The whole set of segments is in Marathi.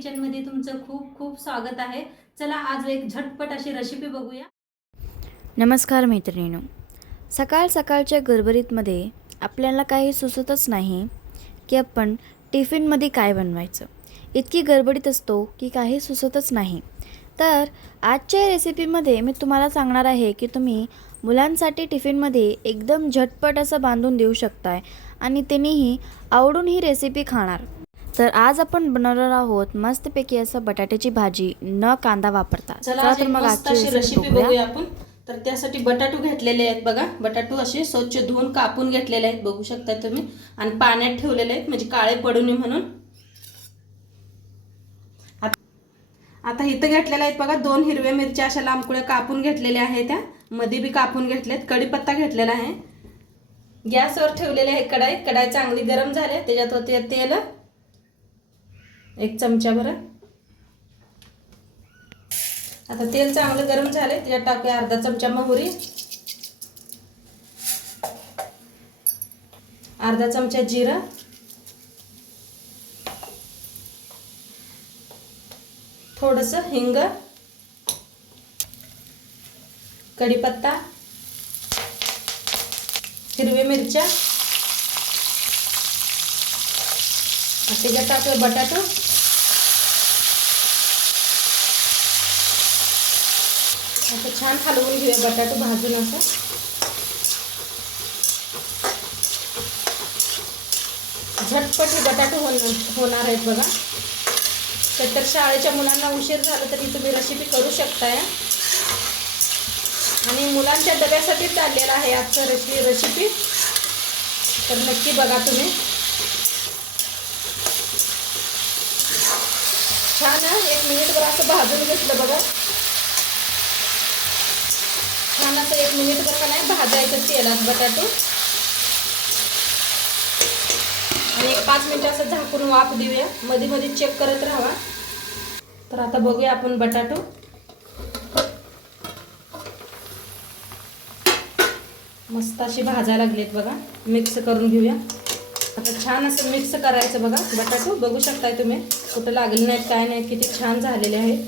किचनमध्ये तुमचं खूप खूप स्वागत आहे. चला आज एक झटपट अशी रेसिपी बघूया. नमस्कार मैत्रिणींनो. सकाळ सकाळच्या गरबरीतमध्ये आपल्याला काही सुचतच नाही की आपण टिफिनमध्ये काय बनवायचं. इतकी गडबडीत असतो की काही सुचतच नाही. तर आजच्या रेसिपीमध्ये मी तुम्हाला सांगणार आहे की तुम्ही मुलांसाठी टिफिनमध्ये एकदम झटपट असं बांधून देऊ शकताय आणि त्यांनीही आवडून ही रेसिपी खाणार. तर आज आपण बनवणार आहोत मस्तपैकी असं बटाट्याची भाजी न कांदा वापरता. चला तर मग आजची रेसिपी बघूया. आपण. तर त्यासाठी बटाटू घेतलेले आहेत बघा. बटाटू असे स्वच्छ धुवून कापून घेतलेले आहेत बघू शकता तुम्ही. आणि पाण्यात ठेवलेले आहेत म्हणजे काळे पडू नये म्हणून. आत- इथं घेतलेल्या आहेत बघा दोन हिरव्या मिरच्या अशा लांबकुळ्या कापून घेतलेल्या आहेत त्या. मध्ये बी कापून घेतलेत कढीपत्ता घेतलेला आहे. गॅसवर ठेवलेले आहे कढाई. कढाई चांगली गरम झाली त्याच्यात होते तेल. एक चमचा भरा आता तेल चांगलं गरम झाले त्याच्यात टाकूया अर्धा चमचा मोहरी. अर्धा चमचा जिरा. थोडस हिंग. कढीपत्ता. हिरवी मिरच्या. आता त्याच्यात टाकूया बटाटो. असं छान हलवून घेऊया बटाटो भाजून असं. झटपट हे बटाटो होणार होणार आहेत बघा. तर शाळेच्या मुलांना उशीर झाला तरी तुम्ही रेसिपी करू शकताय. आणि मुलांच्या डब्यासाठी चाललेला आहे आजचं रेसिपी रेसिपी तर नक्की बघा तुम्ही. छान एक मिनिटभर असं भाजून घेतलं बघा छान असं एक मिनिटभर का नाही भाजायचं तेलात बटाटो आणि एक पाच मिनटं असं झाकून वाफ देऊया. मध्ये मध्ये चेक करत राहावा. तर आता बघूया आपण बटाटो मस्त अशी भाजा लागलेत बघा. मिक्स करून घेऊया. आता छान असं मिक्स करायचं बघा. बटाटो बघू शकताय तुम्ही कुठं लागले नाहीत काय नाहीत किती छान झालेले आहेत.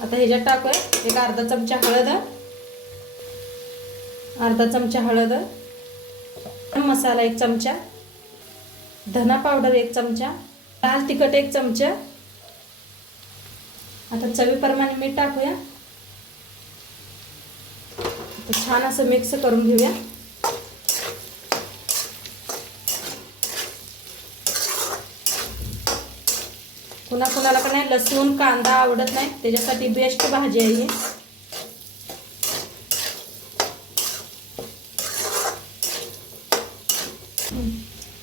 आता ह्याच्यात टाकूया. एक अर्धा चमचा हळद. अर्धा चमचा हळद मसाला एक चमचा धना पावडर एक चमचा लाल तिखट एक चमचा. आता चवीप्रमाणे मीठ टाकूया. छान असं मिक्स करून घेऊया. कुणा कुणाला का नाही लसूण कांदा आवडत नाही त्याच्यासाठी बेस्ट भाजी आहे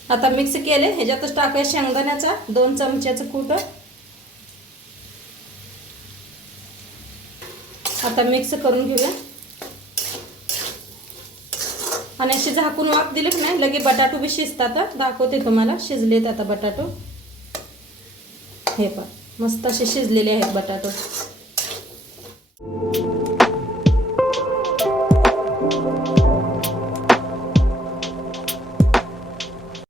आता मिक्स केले. ह्याच्यातच टाकूया शेंगदाण्याचा दोन चमच्याचं कूट आता मिक्स करून घेऊया. आणि अशी झाकून वाफ दिली की नाही लगे बटाटो बी शिजतात. दाखवते तुम्हाला शिजलेत आता बटाटो. हे पा मस्त असे शिजलेले आहेत बटाटो.